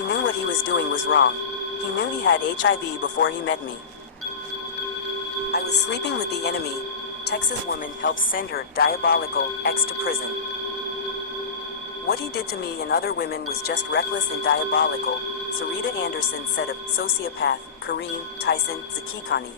He knew what he was doing was wrong. He knew he had HIV before he met me. I was sleeping with the enemy. Texas woman helped send her diabolical ex to prison. What he did to me and other women was just reckless and diabolical, Sarita Anderson said of sociopath Kareem Tyson Zakikani.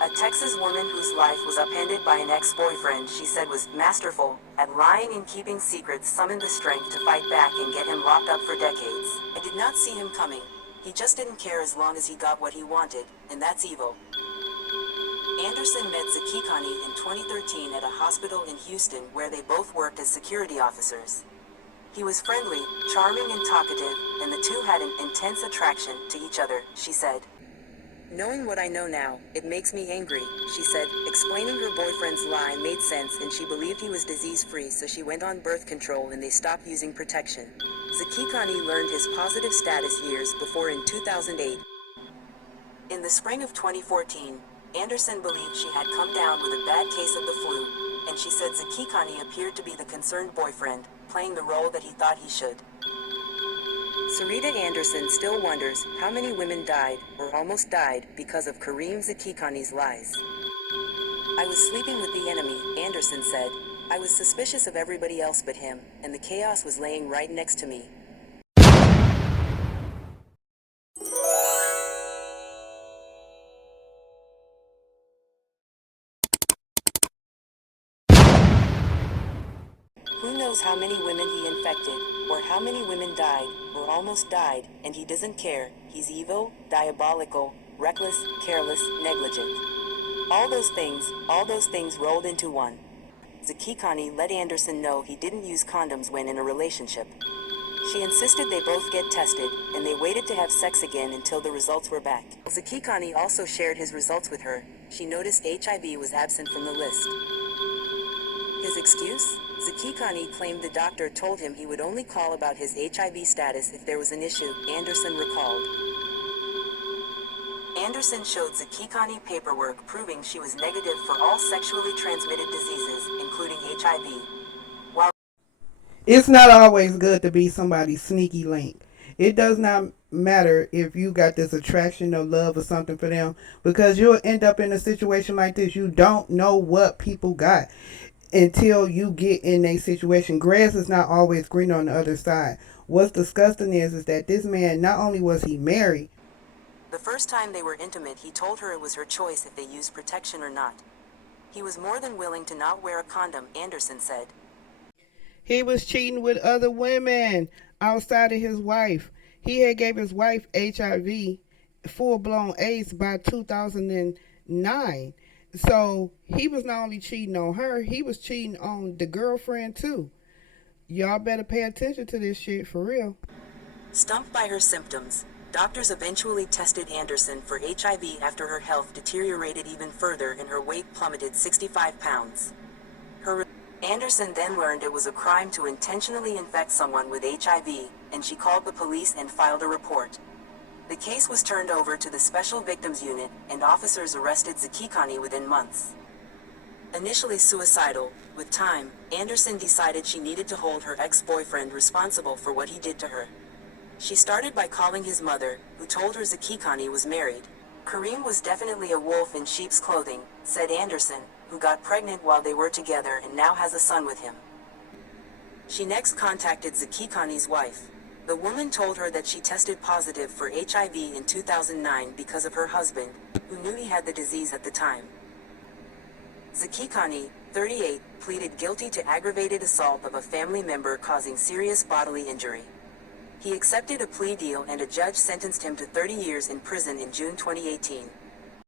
A Texas woman whose life was upended by an ex-boyfriend she said was masterful at lying and keeping secrets summoned the strength to fight back and get him locked up for decades. I did not see him coming. He just didn't care as long as he got what he wanted, and that's evil. Anderson met Zakikani in 2013 at a hospital in Houston where they both worked as security officers. He was friendly, charming and talkative, and the two had an intense attraction to each other, she said. Knowing what I know now, it makes me angry, she said. Explaining her boyfriend's lie made sense and she believed he was disease-free, so she went on birth control and they stopped using protection. Zakikani learned his positive status years before in 2008. In the spring of 2014, Anderson believed she had come down with a bad case of the flu, and she said Zakikani appeared to be the concerned boyfriend, playing the role that he thought he should. Sarita Anderson still wonders how many women died, or almost died, because of Kareem Zakikani's lies. I was sleeping with the enemy, Anderson said. I was suspicious of everybody else but him, and the chaos was laying right next to me. Who knows how many women he infected, or how many women died, or almost died, and he doesn't care. He's evil, diabolical, reckless, careless, negligent. All those things rolled into one. Zakikani let Anderson know he didn't use condoms when in a relationship. She insisted they both get tested, and they waited to have sex again until the results were back. Zakikani also shared his results with her. She noticed HIV was absent from the list. His excuse? Zakikani claimed the doctor told him he would only call about his HIV status if there was an issue, Anderson recalled. Anderson showed Zakikani paperwork proving she was negative for all sexually transmitted diseases, including HIV. It's not always good to be somebody's sneaky link. It does not matter if you got this attraction or love or something for them, because you'll end up in a situation like this. You don't know what people got until you get in a situation. Grass is not always green on the other side. What's disgusting is that this man, not only was he married. The first time they were intimate, he told her it was her choice if they used protection or not. He was more than willing to not wear a condom, Anderson said. He was cheating with other women outside of his wife. He had gave his wife HIV, full-blown AIDS, by 2009. So he was not only cheating on her, he was cheating on the girlfriend too. Y'all better pay attention to this shit for real. Stumped by her symptoms, doctors eventually tested Anderson for HIV after her health deteriorated even further and her weight plummeted 65 pounds. Anderson then learned it was a crime to intentionally infect someone with HIV, and she called the police and filed a report. The case was turned over to the Special Victims Unit, and officers arrested Zakikani within months. Initially suicidal, with time, Anderson decided she needed to hold her ex-boyfriend responsible for what he did to her. She started by calling his mother, who told her Zakikani was married. Kareem was definitely a wolf in sheep's clothing, said Anderson, who got pregnant while they were together and now has a son with him. She next contacted Zakikani's wife. The woman told her that she tested positive for HIV in 2009 because of her husband, who knew he had the disease at the time. Zakikani, 38, pleaded guilty to aggravated assault of a family member causing serious bodily injury. He accepted a plea deal and a judge sentenced him to 30 years in prison in June 2018.